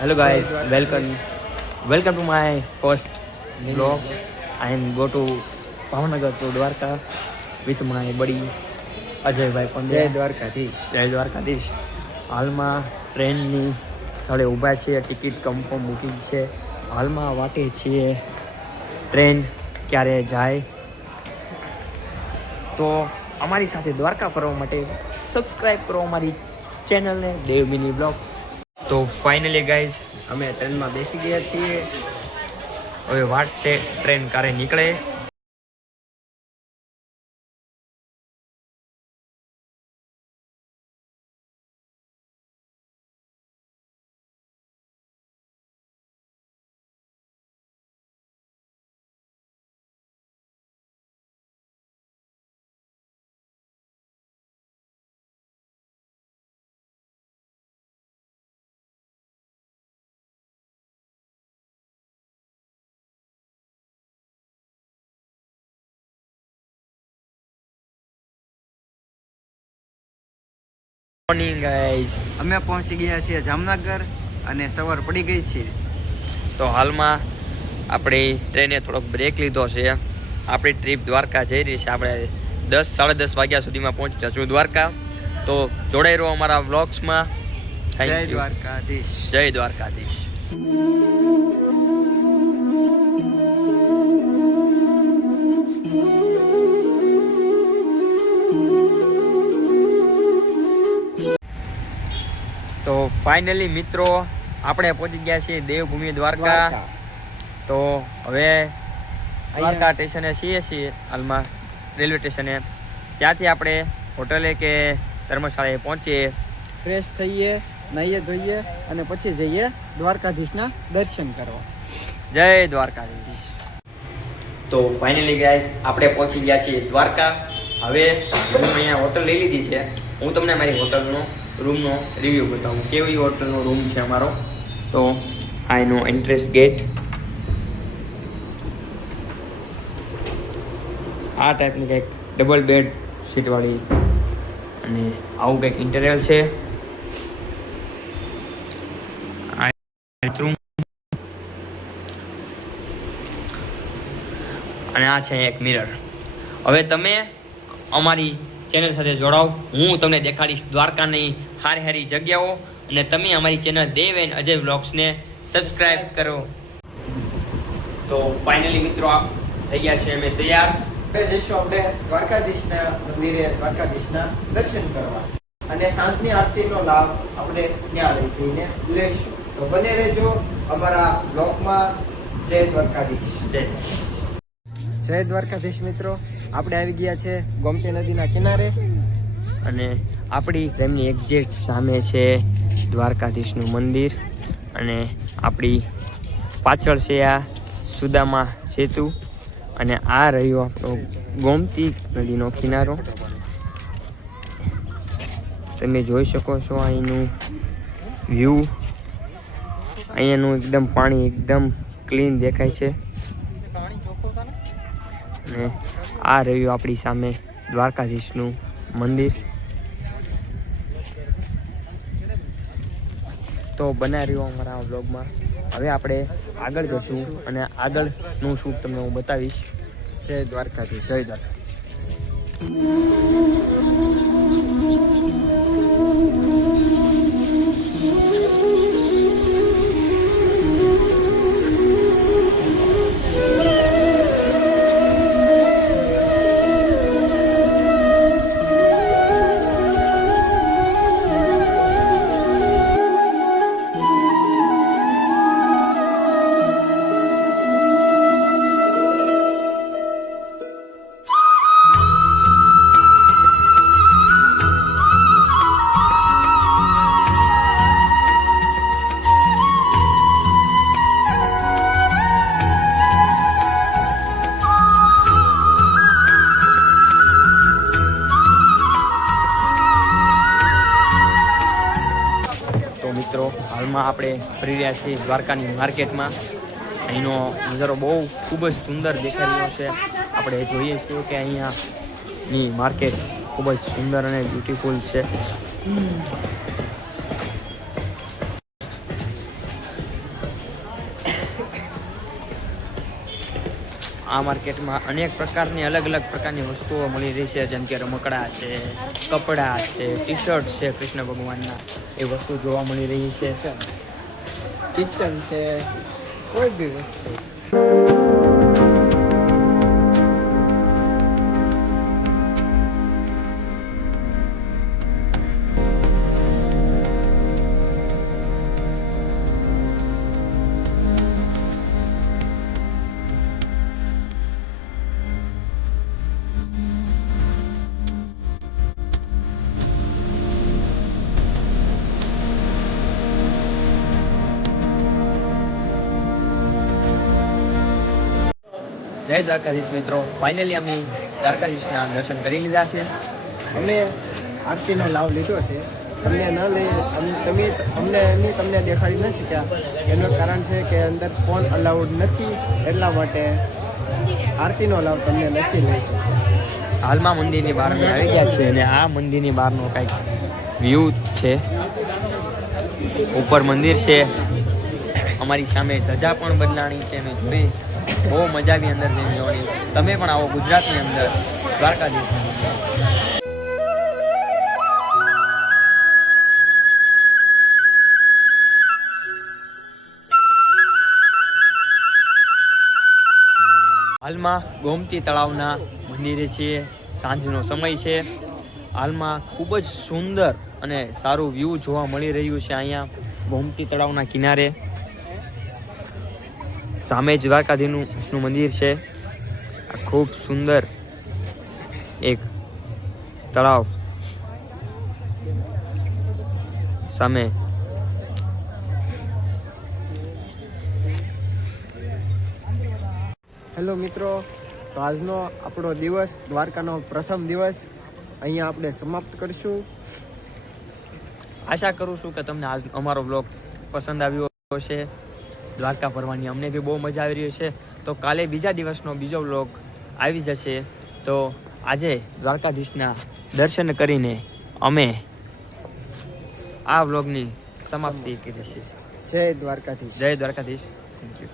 Hello guys, welcome to my first vlog. I am go to Bhavnagar to Dwarka with my buddy Ajay Bhai Pandya. જય દ્વારકાધીશ. હાલમાં ટ્રેનની સ્થળે ઊભા છીએ, ticket confirm booking છે. હાલમાં વાટે છીએ ટ્રેન ક્યારે જાય. તો અમારી સાથે દ્વારકા ફરવા માટે સબસ્ક્રાઈબ કરો અમારી ચેનલને દેવ મિની બ્લોગ્સ. તો ફાઇનલી ગાઈઝ અમે ટ્રેનમાં બેસી ગયા છીએ. હવે વાટ છે ટ્રેન ક્યારે નીકળે. Morning guys. અમે પહોંચી ગયા છીએ જામનગર અને સવાર પડી ગઈ છે. તો હાલમાં આપણે ટ્રેને થોડોક બ્રેક લીધો છે. આપણી ટ્રીપ દ્વારકા જઈ રહી છે. આપણે 10-10:30 વાગ્યા સુધીમાં પહોંચી જશું દ્વારકા. તો જોડાઈ રહો અમારા વ્લોગ્સમાં. જય દ્વારકાધીશ. જય દ્વારકાધીશ. તો ફાઇનલી મિત્રો આપણે પહોંચી ગયા છીએ દેવભૂમિ દ્વારકા. તો હવે દ્વારકા સ્ટેશને છીએ હાલમાં, રેલવે સ્ટેશને. ત્યાંથી આપણે હોટલે કે ધર્મશાળાએ પહોંચીએ, ફ્રેશ થઈએ, નાહીએ ધોઈએ અને પછી જઈએ દ્વારકાધીશના દર્શન કરવા. જય દ્વારકાધીશ. તો ફાઇનલી ગાઈસ આપણે પહોંચી ગયા છીએ દ્વારકા. હવે હું અહીંયા હોટલ લઈ લીધી છે. હું તમને મારી હોટલનો રૂમનો રિવ્યૂ બતાવું, કેવી હોટલનો રૂમ છે અમારો. તો આ એનો એન્ટ્રન્સ ગેટ, આ ટાઈપની કંઈક ડબલ બેડ સીટવાળી અને આવું કંઈક ઇન્ટેરિયર છે. આ બાથરૂમ અને આ છે એક મિરર. હવે તમે અમારી ચેનલ સાથે જોડાઓ, હું તમને દેખાડીશ દ્વારકાની સારી સારી જગ્યાઓ, અને તમે અમારી ચેનલ દેવ એન્ડ અજય વ્લોગ્સને સબસ્ક્રાઇબ કરો. તો ફાઇનલી મિત્રો થઈ ગયા છે અમે તૈયાર. હવે જઈશું આપણે દ્વારકાધીશના મંદિરે, દ્વારકાધીશના દર્શન કરવા અને સાંજની આરતીનો લાભ આપણે ત્યાં લઈ જઈને લઈશું. તો બને રહેજો અમારા બ્લોગમાં. જય દ્વારકાધીશ. જય દ્વારકાધીશ મિત્રો. આપણે આવી ગયા છે ગોમતી નદીના કિનારે અને આપણી તેમની એક્ઝેક્ટ સામે છે દ્વારકાધીશનું મંદિર, અને આપણી પાછળ છે આ સુદામા સેતુ, અને આ રહ્યો આપણો ગોમતી નદીનો કિનારો. તમે જોઈ શકો છો અહીંનું વ્યૂ. અહીંયાનું એકદમ પાણી એકદમ ક્લીન દેખાય છે. અને આ રહ્યું આપણી સામે દ્વારકાધીશનું મંદિર. તો બના રહ્યો અમારા વ્લોગમાં. હવે આપણે આગળ જશું અને આગળનું શૂટ તમને હું બતાવીશ. જય દ્વારકાધીશ. જય દ્વારકા. મિત્રો હાલમાં આપણે ફરી રહ્યા છીએ દ્વારકાની માર્કેટમાં. અહીંનો નજારો બહુ ખૂબ જ સુંદર દેખાઈ રહ્યો છે. આપણે જોઈએ છીએ કે અહીંયાની માર્કેટ ખૂબ જ સુંદર અને બ્યુટીફુલ છે. આ માર્કેટમાં અનેક પ્રકારની અલગ અલગ પ્રકારની વસ્તુઓ મળી રહી છે, જેમ કે રમકડા છે, કપડાં છે, ટી શર્ટ છે કૃષ્ણ ભગવાનના, એ વસ્તુ જોવા મળી રહી છે. કિચન છે, કોઈ બી વસ્તુ. જય દ્વારકાધીશ મિત્રો, ફાઇનલી અમે દ્વારકાધીશના દર્શન કરી લીધા છે. અમે આરતીનો લાભ લીધો છે. તમને દેખાડી ન શક્યા, એનું કારણ છે કે અંદર ફોન અલાઉડ નથી, એટલા માટે આરતીનો લાભ તમને નથી લઈ શકતા. હાલમાં મંદિરની બહાર અમે આવી ગયા છીએ અને આ મંદિરની બહારનો કંઈક વ્યૂ છે. ઉપર મંદિર છે, અમારી સામે ધજા પણ બદલાણી છે. અમે જોઈ, બહુ મજા આવી અંદર જઈને જોવાની. તમે પણ આવો ગુજરાતની અંદર દ્વારકાધીશની અંદર. હાલમાં ગોમતી તળાવના મંદિરે છીએ. સાંજનો સમય છે. હાલમાં ખૂબ જ સુંદર અને સારું વ્યૂ જોવા મળી રહ્યું છે અહીંયા ગોમતી તળાવના કિનારે. સામે જ દ્વારકાધીશનું મંદિર છે. આ ખૂબ સુંદર એક તળાવ સામે. હેલો મિત્રો, તો આજનો આપણો દિવસ, દ્વારકાનો પ્રથમ દિવસ અહીંયા આપણે સમાપ્ત કરીશું. આશા કરું છું કે તમને આજ અમારો બ્લોગ પસંદ આવ્યો હશે. દ્વારકા ફરવાની અમને બી બહુ મજા આવી રહી છે. તો કાલે બીજા દિવસનો બીજો બ્લોગ આવી જશે. તો આજે દ્વારકાધીશના દર્શન કરીને અમે આ બ્લોગની સમાપ્તિ કરી છે. જય દ્વારકાધીશ. જય દ્વારકાધીશ. Thank you.